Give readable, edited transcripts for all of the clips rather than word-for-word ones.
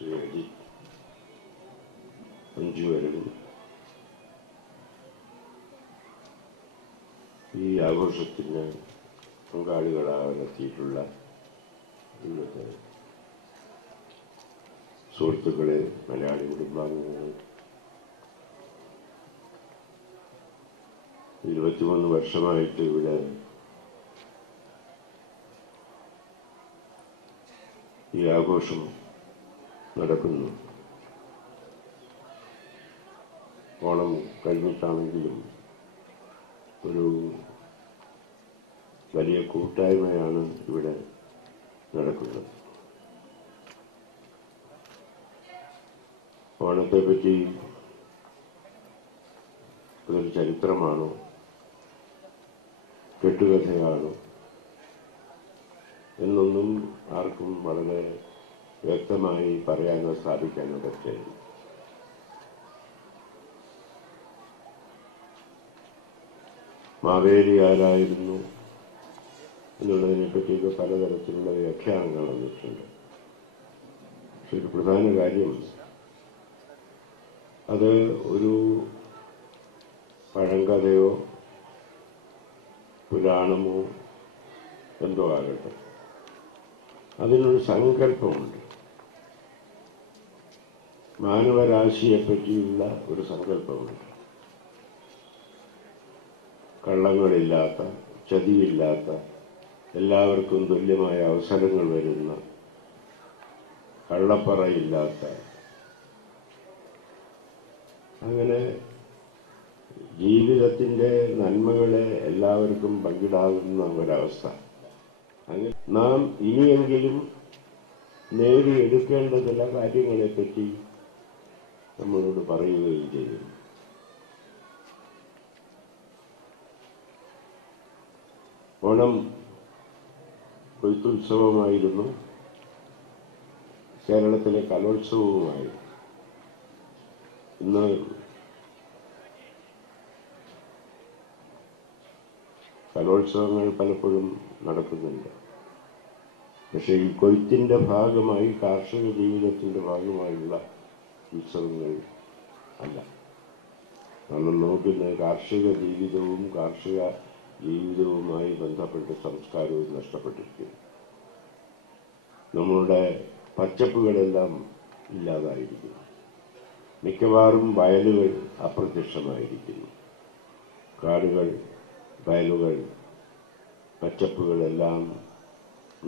ശ്രീ അജിത്, അഞ്ചു പേരും ഈ ആഘോഷത്തിന് പങ്കാളികളാകാനെത്തിയിട്ടുള്ള ഇന്നത്തെ സുഹൃത്തുക്കളെ, മലയാളി കുടുംബാംഗങ്ങൾ, 23 വർഷമായിട്ട് ഇവിടെ ഈ ആഘോഷം നടക്കുന്നു. ഓണം കഴിഞ്ഞിട്ടാണെങ്കിലും ഒരു വലിയ കൂട്ടായ്മയാണ് ഇവിടെ നടക്കുന്നത്. ഓണത്തെപ്പറ്റി അതൊരു ചരിത്രമാണോ, കെട്ടുകഥയാണോ എന്നൊന്നും ആർക്കും വളരെ വ്യക്തമായി പറയാനോ സ്ഥാപിക്കാനോ പറ്റില്ല. മാവേലി ആരായിരുന്നു എന്നുള്ളതിനെ പറ്റിയൊക്കെ പലതരത്തിലുള്ള വ്യാഖ്യാനങ്ങൾ വന്നിട്ടുണ്ട്. പക്ഷെ ഒരു പ്രധാന കാര്യം, അത് ഒരു പഴങ്കഥയോ പുരാണമോ എന്തോ ആകട്ടെ, അതിനൊരു സങ്കല്പമുണ്ട്. മാനവരാശിയെപ്പറ്റിയുള്ള ഒരു സങ്കല്പമുണ്ട്. കള്ളങ്ങളില്ലാത്ത, ചതിയില്ലാത്ത, എല്ലാവർക്കും തുല്യമായ അവസരങ്ങൾ വരുന്ന, കള്ളപ്പറയില്ലാത്ത, അങ്ങനെ ജീവിതത്തിൻ്റെ നന്മകളെ എല്ലാവർക്കും പങ്കിടാവുന്ന ഒരവസ്ഥ. അങ്ങനെ നാം ഇനിയെങ്കിലും നേടിയെടുക്കേണ്ട ചില കാര്യങ്ങളെപ്പറ്റി നമ്മളോട് പറയുകയും ചെയ്യും. ഓണം കൊയ്ത്തുത്സവമായിരുന്നു, കേരളത്തിലെ കലോത്സവവുമായി. ഇന്ന് കലോത്സവങ്ങൾ പലപ്പോഴും നടക്കുന്നുണ്ട്. പക്ഷേ ഈ കൊയ്ത്തിൻ്റെ ഭാഗമായി, കാർഷിക ജീവിതത്തിൻ്റെ ഭാഗമായുള്ള ഉത്സവങ്ങൾ അല്ല. നമ്മൾ നോക്കുന്ന കാർഷിക ജീവിതവും കാർഷിക ജീവിതവുമായി ബന്ധപ്പെട്ട സംസ്കാരവും നഷ്ടപ്പെട്ടിരിക്കുന്നു. നമ്മളുടെ പച്ചപ്പുകളെല്ലാം ഇല്ലാതായിരിക്കുന്നു. മിക്കവാറും വയലുകൾ അപ്രത്യക്ഷമായിരിക്കുന്നു. കാടുകൾ, വയലുകൾ, പച്ചപ്പുകളെല്ലാം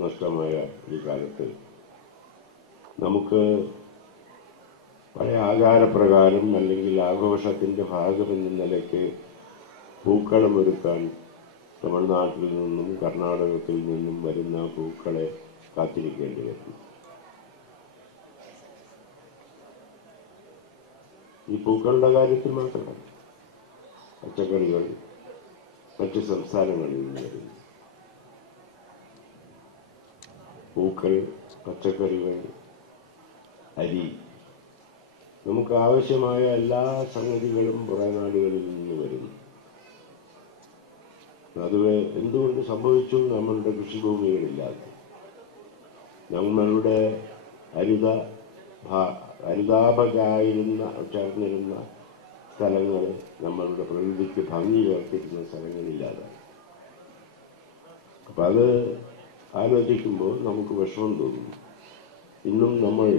നഷ്ടമായ ഈ കാലത്ത് നമുക്ക് പല ആചാരപ്രകാരം അല്ലെങ്കിൽ ആഘോഷത്തിൻ്റെ ഭാഗമെന്ന നിലയ്ക്ക് പൂക്കളമൊരുക്കാൻ തമിഴ്നാട്ടിൽ നിന്നും കർണാടകത്തിൽ നിന്നും വരുന്ന പൂക്കളെ കാത്തിരിക്കേണ്ടി വരുന്നു. ഈ പൂക്കളുടെ കാര്യത്തിൽ മാത്രമല്ല, പച്ചക്കറികൾ മറ്റ് സംസ്ഥാനങ്ങളിൽ നിന്ന് വരുന്നു. പൂക്കൾ, പച്ചക്കറികൾ, അരി, നമുക്ക് ആവശ്യമായ എല്ലാ സംഗതികളും പുറേ നാടുകളിൽ നിന്ന് വരുന്നു. അത് എന്തുകൊണ്ട് സംഭവിച്ചു? നമ്മളുടെ കൃഷിഭൂമികളില്ലാതെ, നമ്മളുടെ ചേർന്നിരുന്ന സ്ഥലങ്ങൾ, നമ്മളുടെ പ്രകൃതിക്ക് ഭംഗി ചേർത്തിരുന്ന സ്ഥലങ്ങളില്ലാതെ. അപ്പം അത് ആലോചിക്കുമ്പോൾ നമുക്ക് വിഷമം തോന്നുന്നു. ഇന്നും നമ്മൾ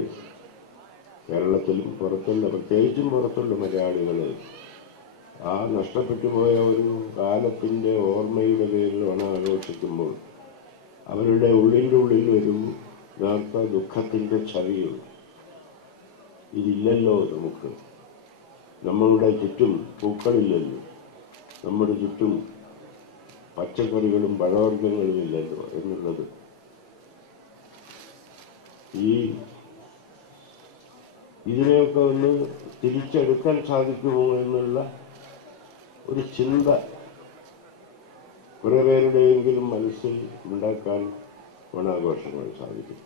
കേരളത്തിലും പുറത്തുള്ള, പ്രത്യേകിച്ചും പുറത്തുള്ള മലയാളികൾ ആ നഷ്ടപ്പെട്ടു പോയ ഒരു കാലത്തിൻ്റെ ഓർമ്മയുടെ പേരിൽ ഓണാഘോഷിക്കുമ്പോൾ അവരുടെ ഉള്ളിൻ്റെ ഉള്ളിൽ ഒരു നേർത്ത ദുഃഖത്തിൻ്റെ ഛവിയുള്ളൂ. ഇതില്ലല്ലോ നമുക്ക്, നമ്മളുടെ ചുറ്റും പൂക്കളില്ലല്ലോ, നമ്മുടെ ചുറ്റും പച്ചക്കറികളും പഴവർഗ്ഗങ്ങളും ഇല്ലല്ലോ എന്നുള്ളത്. ഇതിനെയൊക്കെ ഒന്ന് തിരിച്ചെടുക്കാൻ സാധിക്കുമോ എന്നുള്ള ഒരു ചിന്ത കുറേ പേരുടെയെങ്കിലും മനസ്സിൽ ഉണ്ടാക്കാൻ ഓണാഘോഷങ്ങൾ സാധിക്കും.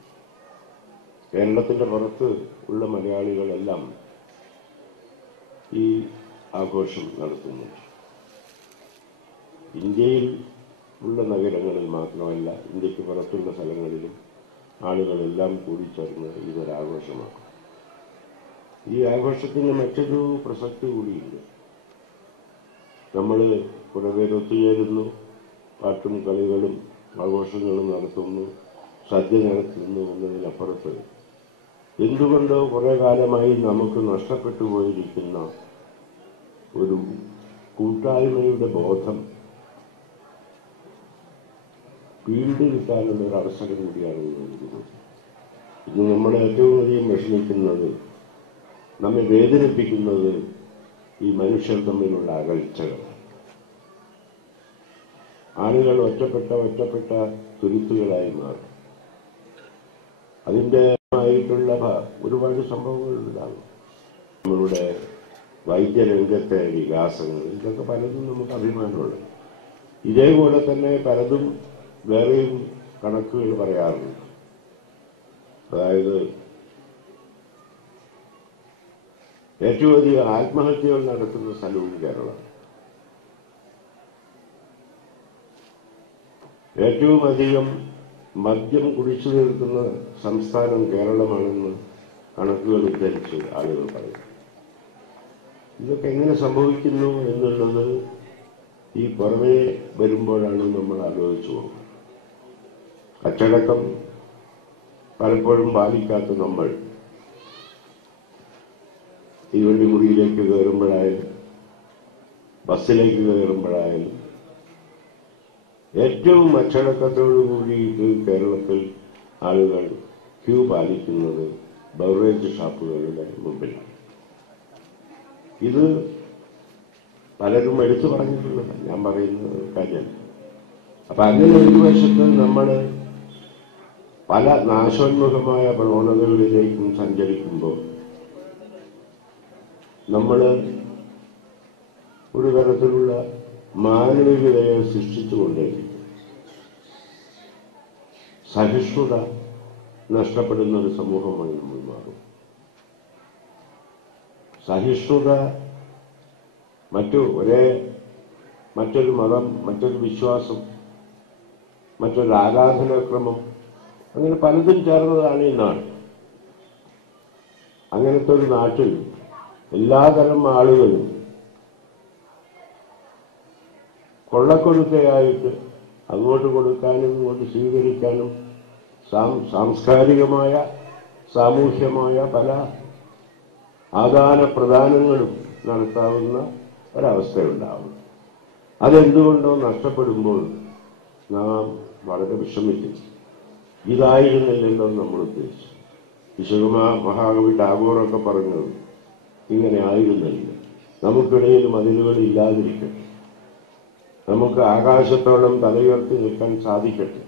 കേരളത്തിൻ്റെ പുറത്ത് ഉള്ള മലയാളികളെല്ലാം ഈ ആഘോഷം നടത്തുന്നുണ്ട്. ഇന്ത്യയിൽ ഉള്ള നഗരങ്ങളിൽ മാത്രമല്ല, ഇന്ത്യക്ക് പുറത്തുള്ള സ്ഥലങ്ങളിലും ആളുകളെല്ലാം കൂടിച്ചേർന്ന് ഇതൊരാഘോഷമാക്കും. ഈ ആഘോഷത്തിന് മറ്റൊരു പ്രസക്തി കൂടിയുണ്ട്. നമ്മൾ കുറേ പേര് ഒത്തുചേരുന്നു, പാട്ടും കളികളും ആഘോഷങ്ങളും നടത്തുന്നു, സദ്യ നടത്തുന്നു എന്നതിനപ്പുറത്ത് എന്തുകൊണ്ടോ കുറേ കാലമായി നമുക്ക് നഷ്ടപ്പെട്ടു പോയിരിക്കുന്ന ഒരു കൂട്ടായ്മയുടെ ബോധം വീണ്ടും കിട്ടാനുള്ള ഒരു അവസരം കൂടിയാണ് നൽകുന്നത്. ഇന്ന് നമ്മൾ ഏറ്റവും അധികം വിഷമിക്കുന്നത്, നമ്മെ വേദനിപ്പിക്കുന്നത് ഈ മനുഷ്യർ തമ്മിലുള്ള അകൽച്ചകൾ. ആളുകൾ ഒറ്റപ്പെട്ട തുരുത്തുകളായി മാറും. അതിൻ്റെ ആയിട്ടുള്ള ഒരുപാട് സംഭവങ്ങൾ ഉണ്ടാകും. നമ്മളുടെ വൈദ്യരംഗത്തെ വികാസങ്ങൾ, ഇതൊക്കെ പലതും നമുക്ക് അഭിമാനമുണ്ട്. ഇതേപോലെ തന്നെ പലതും വേറെയും കണക്കുകൾ പറയാറുണ്ട്. അതായത് ഏറ്റവും അധികം ആത്മഹത്യകൾ നടത്തുന്ന സ്ഥലവും കേരളം, ഏറ്റവും അധികം മദ്യം കുടിച്ചു തീർക്കുന്ന സംസ്ഥാനം കേരളമാണെന്ന് കണക്കുകൾ ഉദ്ധരിച്ച് ആളുകൾ പറയും. ഇതൊക്കെ എങ്ങനെ സംഭവിക്കുന്നു എന്നുള്ളത് ഈ പുറമേ വരുമ്പോഴാണ് നമ്മൾ ആലോചിച്ചു പോകുന്നത്. അച്ചടക്കം പലപ്പോഴും പാലിക്കാത്ത നമ്മൾ തീവണ്ടി മുറിയിലേക്ക് കയറുമ്പോഴായാലും ബസ്സിലേക്ക് കയറുമ്പോഴായാലും ഏറ്റവും അച്ചടക്കത്തോടു കൂടിയിട്ട് കേരളത്തിൽ ആളുകൾ ക്യൂ പാലിക്കുന്നത് ബവറേജ് ഷാപ്പുകളുടെ മുമ്പിലാണ്. ഇത് പലരും എടുത്തു പറഞ്ഞിട്ടുള്ളത്, ഞാൻ പറയുന്ന കാര്യമല്ല. അപ്പൊ അങ്ങനെ ഒരു വശത്ത് നമ്മൾ പല നാശോന്മുഖമായ പ്രവണതകളിലേക്കും സഞ്ചരിക്കുമ്പോൾ നമ്മൾ ഒരു തരത്തിലുള്ള മാനവികതയെ സൃഷ്ടിച്ചുകൊണ്ടേയിരിക്കും. സഹിഷ്ണുത നഷ്ടപ്പെടുന്ന ഒരു സമൂഹമായി നമ്മൾ മാറും. സഹിഷ്ണുത മറ്റൊരു മതം, മറ്റൊരു വിശ്വാസം, മറ്റൊരു ആരാധനാക്രമം, അങ്ങനെ പലതും ചേർന്നതാണ് ഈ നാട്. അങ്ങനത്തെ ഒരു നാട്ടിൽ എല്ലാതരം ആളുകളും കൊള്ളക്കൊടുക്കയായിട്ട് അങ്ങോട്ട് കൊടുക്കാനും ഇങ്ങോട്ട് സ്വീകരിക്കാനും സാംസ്കാരികമായ സാമൂഹ്യമായ പല ആദാന പ്രദാനങ്ങളും നടത്താവുന്ന ഒരവസ്ഥയുണ്ടാവും. അതെന്തുകൊണ്ടോ നഷ്ടപ്പെടുമ്പോൾ നാം വളരെ വിഷമിക്കും. ഇതായിരുന്നില്ലല്ലോ നമ്മൾ ഉദ്ദേശിച്ചു. വിശ്വകുമാ മഹാകവി ടാഗോറൊക്കെ പറഞ്ഞത് ഇങ്ങനെ ആയിരുന്നില്ല. നമുക്കിടയിൽ മതിലുകൾ ഇല്ലാതിരിക്കട്ടെ, നമുക്ക് ആകാശത്തോളം തലയുയർത്തി നിൽക്കാൻ സാധിക്കട്ടെ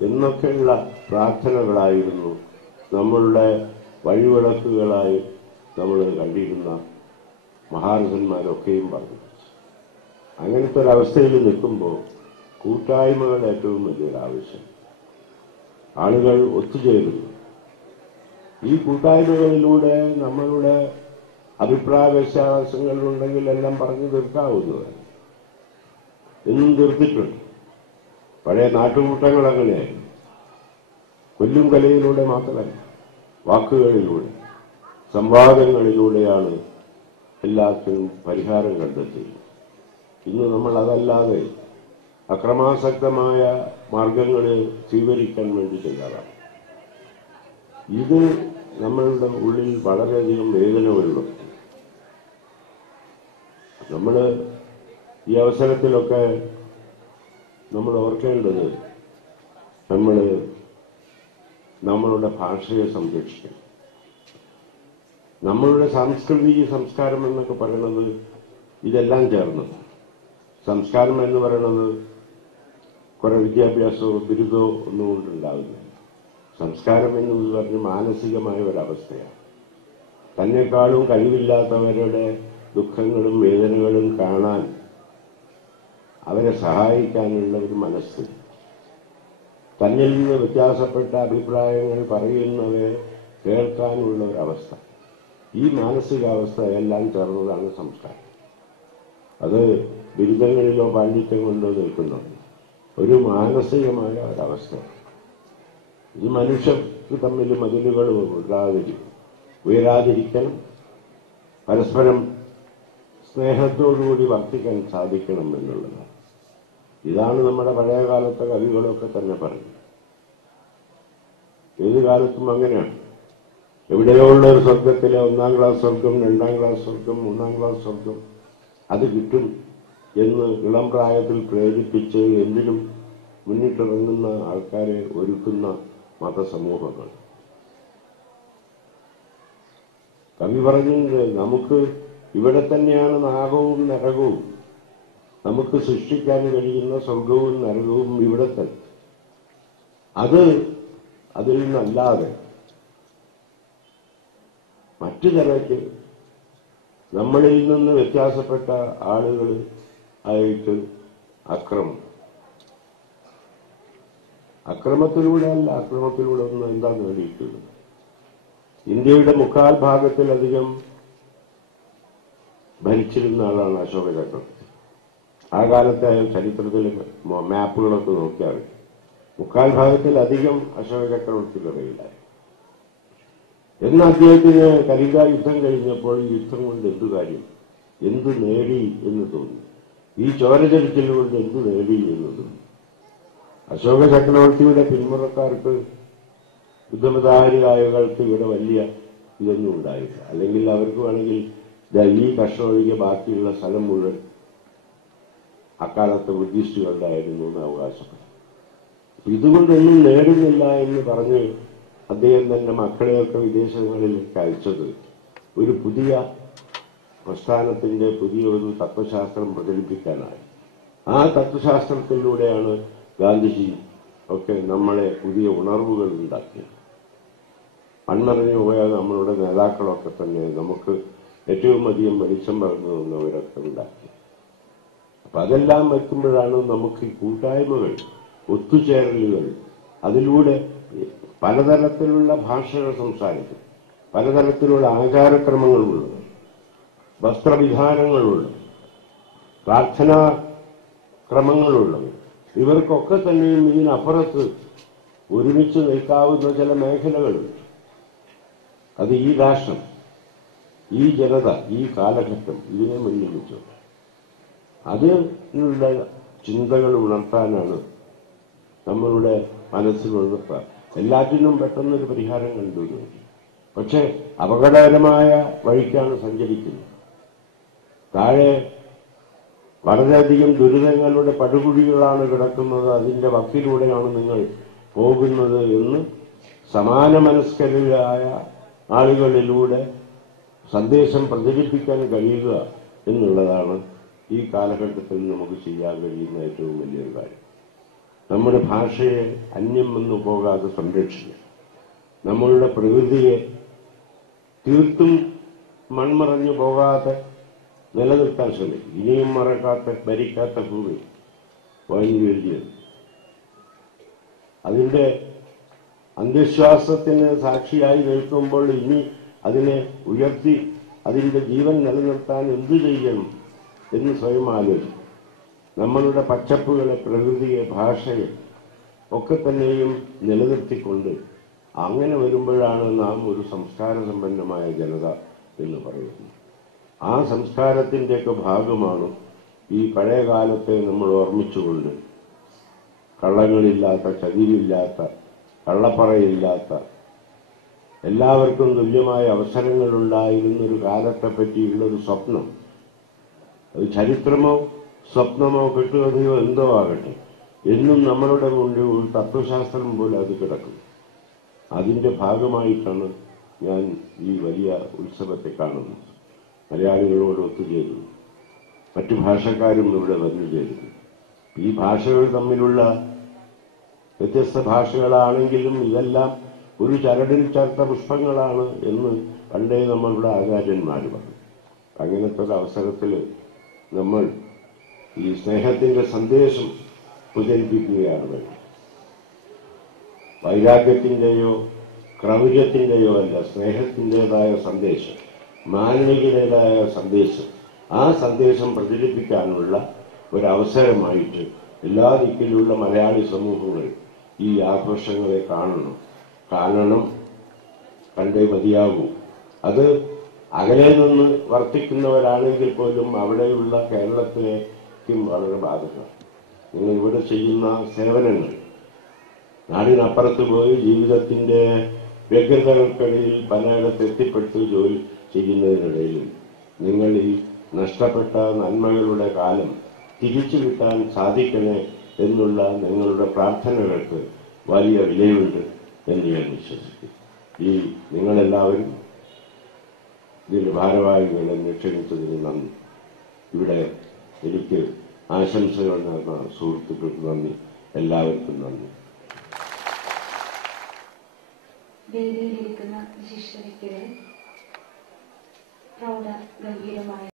എന്നൊക്കെയുള്ള പ്രാർത്ഥനകളായിരുന്നു നമ്മളുടെ വഴിവിളക്കുകളായി നമ്മൾ കണ്ടിരുന്ന മഹാരഥന്മാരൊക്കെയും പറഞ്ഞു. അങ്ങനത്തെ ഒരവസ്ഥയിൽ നിൽക്കുമ്പോൾ കൂട്ടായ്മകൾ ഏറ്റവും വലിയൊരു ആവശ്യം. ആളുകൾ ഒത്തുചേരുന്നു. ഈ കൂട്ടായ്മകളിലൂടെ നമ്മളുടെ അഭിപ്രായ വ്യത്യാസങ്ങളുണ്ടെങ്കിൽ എല്ലാം പറഞ്ഞു തീർക്കാവുന്നതാണ്. എന്നും തീർത്തിട്ടുണ്ട്. പഴയ നാട്ടുകൂട്ടങ്ങൾ അങ്ങനെയായിരുന്നു. കൊല്ലും കലയിലൂടെ മാത്രമല്ല, വാക്കുകളിലൂടെ, സംവാദങ്ങളിലൂടെയാണ് എല്ലാത്തിനും പരിഹാരം കണ്ടെത്തിയത്. ഇന്ന് നമ്മൾ അതല്ലാതെ അക്രമാസക്തമായ മാർഗങ്ങൾ സ്വീകരിക്കാൻ വേണ്ടി തയ്യാറാണ്. ഇത് നമ്മളുടെ ഉള്ളിൽ വളരെയധികം വേദന വരുന്നു. നമ്മൾ ഈ അവസരത്തിലൊക്കെ നമ്മൾ ഓർക്കേണ്ടത്, നമ്മളുടെ ഭാഷയെ സംരക്ഷിക്കണം. നമ്മളുടെ സാംസ്കൃതിക സംസ്കാരം എന്നൊക്കെ പറയുന്നത് ഇതെല്ലാം ചേർന്നത്. സംസ്കാരം എന്ന് പറയുന്നത് കുറെ വിദ്യാഭ്യാസമോ ബിരുദമോ ഒന്നും കൊണ്ടുണ്ടാകുന്നില്ല. സംസ്കാരം എന്ന് പറഞ്ഞ് മാനസികമായ ഒരവസ്ഥയാണ്. തന്നെക്കാളും കഴിവില്ലാത്തവരുടെ ദുഃഖങ്ങളും വേദനകളും കാണാൻ, അവരെ സഹായിക്കാനുള്ള ഒരു മനസ്സ്, തന്നിൽ നിന്ന് വ്യത്യാസപ്പെട്ട അഭിപ്രായങ്ങൾ പറയുന്നവരെ കേൾക്കാനുള്ള ഒരവസ്ഥ, ഈ മാനസികാവസ്ഥ എല്ലാം ചേർന്നതാണ് സംസ്കാരം. അത് ബിരുദങ്ങളിലോ പാണ്ഡിത്യം കൊണ്ടോ നിൽക്കുന്നുണ്ട്. ഒരു മാനസികമായ ഒരവസ്ഥ. ഇത് മനുഷ്യർക്ക് തമ്മിൽ മതിലുകൾ ഉയരാതിരിക്കണം, പരസ്പരം സ്നേഹത്തോടുകൂടി വർത്തിക്കാൻ സാധിക്കണം എന്നുള്ളതാണ്. ഇതാണ് നമ്മുടെ പഴയ കാലത്തെ കവികളൊക്കെ തന്നെ പറഞ്ഞത്. ഏത് കാലത്തും അങ്ങനെയാണ്. എവിടെയോ ഉള്ള ഒരു സ്വർഗത്തിലെ 1-ാം ക്ലാസ് സ്വർഗം, 2-ാം ക്ലാസ് സ്വർഗം, 3-ാം ക്ലാസ് സ്വർഗം അത് കിട്ടും എന്ന് ഇളം പ്രായത്തിൽ പ്രേരിപ്പിച്ച് എന്തിനും മുന്നിട്ടിറങ്ങുന്ന ആൾക്കാരെ ഒരുക്കുന്ന മതസമൂഹങ്ങൾ. കവി പറഞ്ഞിട്ടുണ്ട്, നമുക്ക് ഇവിടെ തന്നെയാണ് നാഗവും നരകവും. നമുക്ക് സൃഷ്ടിക്കാൻ കഴിയുന്ന സ്വർഗവും നരകവും ഇവിടെ തന്നെ. അതിൽ നിന്നല്ലാതെ മറ്റു തരത്തിൽ നമ്മളിൽ നിന്ന് വ്യത്യാസപ്പെട്ട ആളുകൾ ആയിട്ട് അക്രമത്തിലൂടെയല്ല, അക്രമത്തിലൂടെ ഒന്നും എന്താ നേടിയിട്ടുള്ളത്. ഇന്ത്യയുടെ 1/4 ഭാഗത്തിലധികം ഭരിച്ചിരുന്ന ആളാണ് അശോക ചക്രവർത്തി. ആ കാലത്തെ ചരിത്രത്തിലെ മാപ്പുകളൊക്കെ നോക്കിയാൽ 1/4 ഭാഗത്തിലധികം അശോക ചക്രവർത്തിയുടെ കയ്യിലായി. എന്ന് അദ്ദേഹത്തിന് കലിംഗ യുദ്ധം കഴിഞ്ഞപ്പോൾ ഈ യുദ്ധം കൊണ്ട് എന്തു കാര്യം, എന്തു നേടി എന്ന് തോന്നി. ഈ ചോരചരിച്ചിൽ കൊണ്ട് എന്തു നേടി എന്ന് തോന്നി. അശോക ചക്രവർത്തിയുടെ പിന്മുറക്കാർക്ക്, യുദ്ധമതാരികായകൾക്ക് ഇവിടെ വലിയ ഇതൊന്നും ഉണ്ടായില്ല. അല്ലെങ്കിൽ അവർക്ക് വേണമെങ്കിൽ ഈ കഷ്ണം ഒഴികെ ബാക്കിയുള്ള സ്ഥലം മുഴുവൻ അക്കാലത്തെ ബുദ്ധിസ്റ്റുകളുടെ ആയിരുന്നു എന്ന് അവകാശപ്പെട്ടു. ഇതുകൊണ്ടൊന്നും നേടുന്നില്ല എന്ന് പറഞ്ഞ് അദ്ദേഹം തന്നെ മക്കളെയൊക്കെ വിദേശങ്ങളിലേക്ക് അയച്ചത് ഒരു പുതിയ പ്രസ്ഥാനത്തിന്റെ പുതിയൊരു തത്വശാസ്ത്രം പ്രചരിപ്പിക്കാനായി. ആ തത്വശാസ്ത്രത്തിലൂടെയാണ് ഗാന്ധിജി ഒക്കെ നമ്മളെ പുതിയ ഉണർവുകൾ ഉണ്ടാക്കിയത്. മൺമറഞ്ഞു പോയ നമ്മളുടെ നേതാക്കളൊക്കെ തന്നെ നമുക്ക് ഏറ്റവും അധികം വെളിച്ചം പറഞ്ഞു തന്നവരൊക്കെ ഉണ്ടാക്കി. അപ്പൊ അതെല്ലാം വെക്കുമ്പോഴാണ് നമുക്ക് ഈ കൂട്ടായ്മകൾ, ഒത്തുചേരലുകൾ, അതിലൂടെ പലതരത്തിലുള്ള ഭാഷകൾ സംസാരിക്കും, പലതരത്തിലുള്ള ആചാരക്രമങ്ങളുള്ളത്, വസ്ത്രവിധാനങ്ങളുള്ളത്, പ്രാർത്ഥനാ ക്രമങ്ങളുള്ളത്, ഇവർക്കൊക്കെ തന്നെയും ഇതിനപ്പുറത്ത് ഒരുമിച്ച് നിൽക്കാവുന്ന ചില മേഖലകളുണ്ട്. അത് ഈ രാഷ്ട്രം, ഈ ജനത, ഈ കാലഘട്ടം ഇതിനെ മുന്നിൽ വെച്ചു അതിനുള്ള ചിന്തകൾ ഉണർത്താനാണ് നമ്മളുടെ മനസ്സിലുള്ള എല്ലാറ്റിനും പെട്ടെന്നൊരു പരിഹാരം കണ്ടുവരുന്നത്. പക്ഷെ അപകടകരമായ വഴിക്കാണ് സഞ്ചരിക്കുന്നത്. താഴെ വളരെയധികം ദുരിതങ്ങളുടെ പടുകുഴികളാണ് കിടക്കുന്നത്, അതിന്റെ വക്കിലൂടെയാണ് നിങ്ങൾ പോകുന്നത് എന്ന് സമാന മനസ്കരായ ആളുകളിലൂടെ സന്ദേശം പ്രചരിപ്പിക്കാൻ കഴിയുക എന്നുള്ളതാണ് ഈ കാലഘട്ടത്തിൽ നമുക്ക് ചെയ്യാൻ കഴിയുന്ന ഏറ്റവും വലിയൊരു കാര്യം. നമ്മുടെ ഭാഷയെ അന്യം വന്നു പോകാതെ സംരക്ഷിക്കുക, നമ്മളുടെ പ്രകൃതിയെ തീർത്തും മൺമറഞ്ഞു പോകാതെ നിലനിർത്താൻ ശ്രമിക്കും. ഇനിയും ഭരിക്കാത്ത ഭൂമി വലിയത്. അതിന്റെ അന്ധവിശ്വാസത്തിന് സാക്ഷിയായി നിൽക്കുമ്പോൾ ഇനി അതിനെ ഉയർത്തി അതിന്റെ ജീവൻ നിലനിർത്താൻ എന്തു ചെയ്യണം എന്ന് സ്വയം ആലോചിക്കും. നമ്മളുടെ പച്ചപ്പുകളെ, പ്രകൃതിയെ, ഭാഷയെ ഒക്കെ തന്നെയും നിലനിർത്തിക്കൊണ്ട് അങ്ങനെ വരുമ്പോഴാണ് നാം ഒരു സംസ്കാര സമ്പന്നമായ ജനത എന്ന് പറയുന്നത്. ആ സംസ്കാരത്തിൻ്റെയൊക്കെ ഭാഗമാണ് ഈ പഴയ കാലത്തെ നമ്മൾ ഓർമ്മിച്ചുകൊണ്ട് കള്ളങ്ങളില്ലാത്ത, ചതിവില്ലാത്ത, കള്ളപ്പറയില്ലാത്ത, എല്ലാവർക്കും തുല്യമായ അവസരങ്ങളുണ്ടായിരുന്നൊരു കാലത്തെ പറ്റിയുള്ളൊരു സ്വപ്നം. അത് ചരിത്രമോ സ്വപ്നമോ കെട്ടുകഥയോ എന്തോ ആകട്ടെ, എന്നും നമ്മളുടെ മുന്നിൽ ഒരു തത്വശാസ്ത്രം പോലെ അത് കിടക്കും. അതിൻ്റെ ഭാഗമായിട്ടാണ് ഞാൻ ഈ വലിയ ഉത്സവത്തെ കാണുന്നത്. മലയാളികളോട് ഒത്തുചേരുന്നു, മറ്റു ഭാഷക്കാരും ഇവിടെ വന്നു ചേരുന്നു. ഈ ഭാഷകൾ തമ്മിലുള്ള വ്യത്യസ്ത ഭാഷകളാണെങ്കിലും ഇതെല്ലാം ഒരു ചരടിൽ ചേർത്ത പുഷ്പങ്ങളാണ് എന്ന് പണ്ടേ നമ്മളുടെ ആചാര്യന്മാർ പറഞ്ഞു. അങ്ങനത്തെ ഒരു അവസരത്തിൽ നമ്മൾ ഈ സ്നേഹത്തിന്റെ സന്ദേശം പ്രചരിപ്പിക്കുകയാണ് വേണ്ടത്. വൈരാഗ്യത്തിൻ്റെയോ ക്രൗര്യത്തിൻ്റെയോ അല്ല, സ്നേഹത്തിൻ്റെതായ സന്ദേശം, മാനവികതയുടേതായ സന്ദേശം. ആ സന്ദേശം പ്രചരിപ്പിക്കാനുള്ള ഒരവസരമായിട്ട് എല്ലാ ദിക്കിലുള്ള മലയാളി സമൂഹങ്ങൾ ഈ ആഘോഷങ്ങളെ കാണണം, കണ്ടേ മതിയാകൂ. അത് അകലെ നിന്ന് വർത്തിക്കുന്നവരാണെങ്കിൽ പോലും അവിടെയുള്ള കേരളത്തിലേക്കും വളരെ ബാധകമാണ്. നിങ്ങൾ ഇവിടെ ചെയ്യുന്ന സേവനങ്ങൾ നാടിനപ്പുറത്ത് പോയി ജീവിതത്തിന്റെ വ്യഗ്രതകൾക്കിടയിൽ പലയിടത്ത് എത്തിപ്പെട്ട് ജോലി ചെയ്യുന്നതിനിടയിൽ നിങ്ങൾ ഈ നഷ്ടപ്പെട്ട നന്മകളുടെ കാലം തിരിച്ചു കിട്ടാൻ സാധിക്കണേ എന്നുള്ള നിങ്ങളുടെ പ്രാർത്ഥനകൾക്ക് വലിയ വിലയുണ്ട് എന്ന് ഞാൻ വിശ്വസിക്കുന്നു. ഈ നിങ്ങളെല്ലാവരും ഇതിന്റെ ഭാരവാഹികളെ ക്ഷണിച്ചതിന് നന്ദി. ഇവിടെ എനിക്ക് ആശംസകൾ നേർന്ന സുഹൃത്തുക്കൾക്ക് നന്ദി. എല്ലാവർക്കും നന്ദി. വേദിയിലിരിക്കുന്ന വിശിഷ്ട വ്യക്തികളെ പ്രൗഢ ഗംഭീരമായ